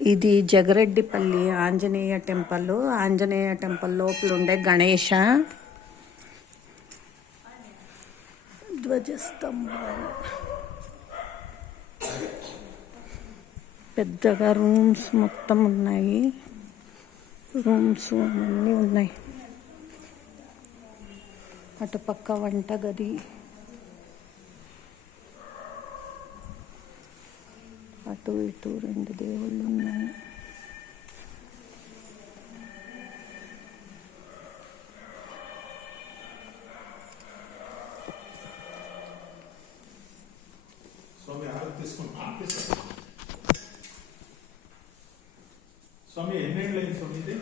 ఇది Jagareddipalli Anjaneya temple. Anjaneya temple లోపల ఉండే గణేష. ధ్వజస్తంభాలు. పెద్దగా రూమ్స్ మొత్తం ఉన్నాయి. రూమ్స్ అన్నీ ఉన్నాయి. అటుపక్క వంట అటు ఇటు రెండు దేవుళ్ళు ఉన్నాయి స్వామి ఆరోగ్య తీసుకుంటాం స్వామి ఎన్నేళ్ళు అయింది స్వామి ఇది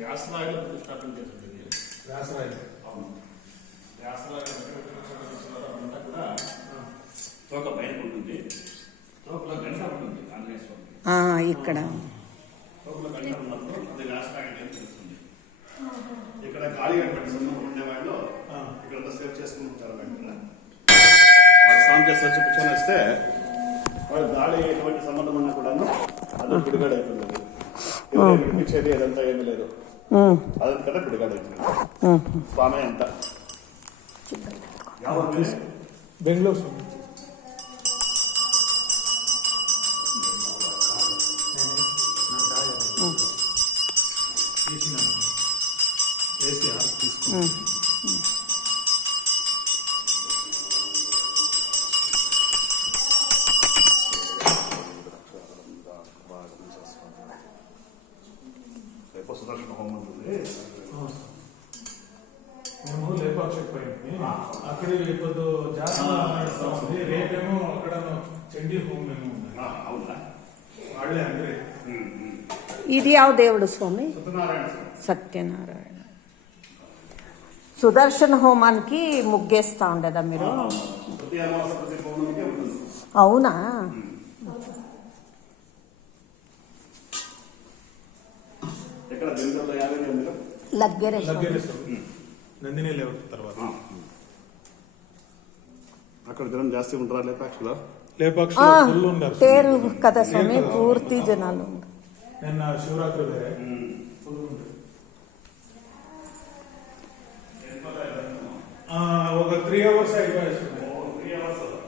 వ్యాసరాయలు ప్రతిష్టాపన చేసింది వ్యాసరాయలు అవును వ్యాసరాయలు అంతా కూడా తోక పైన ఉంటుంది తోకలో గంట ఉంటుంది ఆంజనేయ స్వామి ఆ, ఇక్కడ. ఇక్కడ ఖాళీ కనపడి ఉండేవాళ్ళు ఆ. ఇక్కడ సేవ్ చేసుకుంటారు వెంటనే వాళ్ళు చేసి వచ్చి కూర్చొని వస్తే వాళ్ళు గాలి ఎటువంటి సంబంధం ఉన్నా కూడాను అది పిడిగాడు అవుతుంది ఎవరు వినిపించేది అదంతా ఏమీ లేదు. పిడిగాడు అవుతుంది. స్వామి అంత. బెంగళూరు రేపు సుదర్శన హోమం ఉంటుంది. మేము పోయింది అక్కడే ఇప్పుడు జాతర ఉంది. రేపేమో అక్కడ చండీ హోమ్ ఏమో అవునా? వాళ్ళే అందరే. ఉమ్, ఉమ్. ఇది ಯಾವ దేవుడు స్వామి? సత్యనారాయణ సుదర్శన హోమానికి ముగ్గేస్తా ఉండేదా మీరు? ప్రతి అమావాస ప్రతి పౌర్ణమికి ఉంటుంది. అవునా? ఎక్కడ బెంగళూరులో యాభై నందిని లేఅవుట్ తర్వాత. అక్కడ జనం జాస్తి ఉంటారా లేపాక్షిలో? ఫుల్ ఉన్నారు పేరు కదా స్వామి పూర్తి జనాలు. ఉన్నారు. నిన్న శివరాత్రి వేరే. ఫుల్ ఉంది ఆ, ఒక త్రీ అవర్స్ అయిపోయాయి.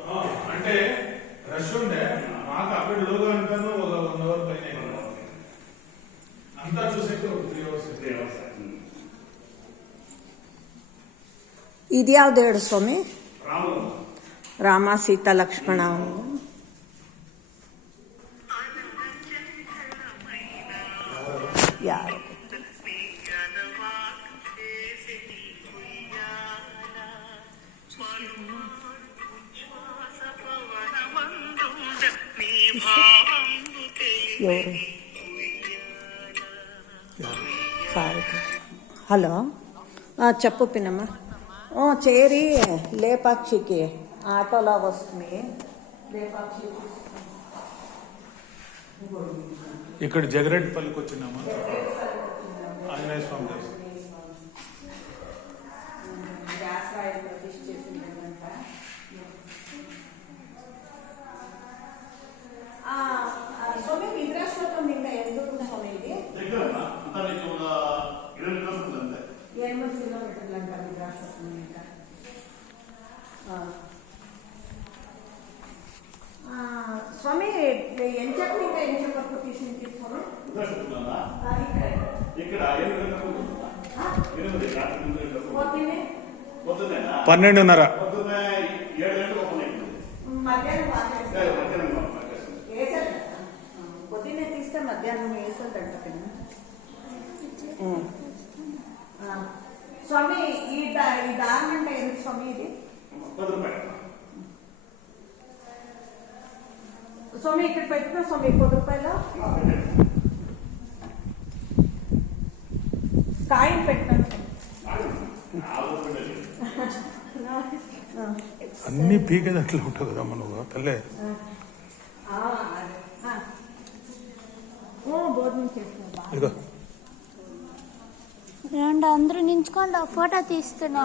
ఆ, అంటే రష్ ఉండే. మాకు అక్కడ లోగా అంటాను చూసేకి ఒక త్రీ అవర్స్ త్రీ అవర్స్ ఉమ్. ఇది ಯಾವ దేవుడు స్వామి? రాములు రామ సీత లక్ష్మణ. యారు. ఎవరు పార్వతి హలో? చెప్పు పిన్నమ్మ. ఓ, చేరి లేపాక్షికి. ఆటోలో వస్తుంది. లేపాక్షి. ఇక్కడ జగరెడ్డిపల్లికి వచ్చినామా ఆంజనేయ స్వామి దర్శనం వాచేస్తారు. మధ్యాహ్నం ఓపెన్ చేస్తుంది. వేసారు కదా. పొద్దున్నే తీస్తే మధ్యాహ్నం వేసారంట పిన్న? ఉం. ఆ. స్వామి ఈ దారుణం అంటే ఎందుకు స్వామి ఇది పది రూపాయలు స్వామి ఇక్కడ పెట్టిన స్వామి పది రూపాయలు ఆ, పెట్టండి. కాయం పెట్టిన. అన్ని పీకేది అట్లా ఉంటుంది కదా మనకు తల్లే అందరూ నించుకోండి ఫోటో తీస్తున్నా.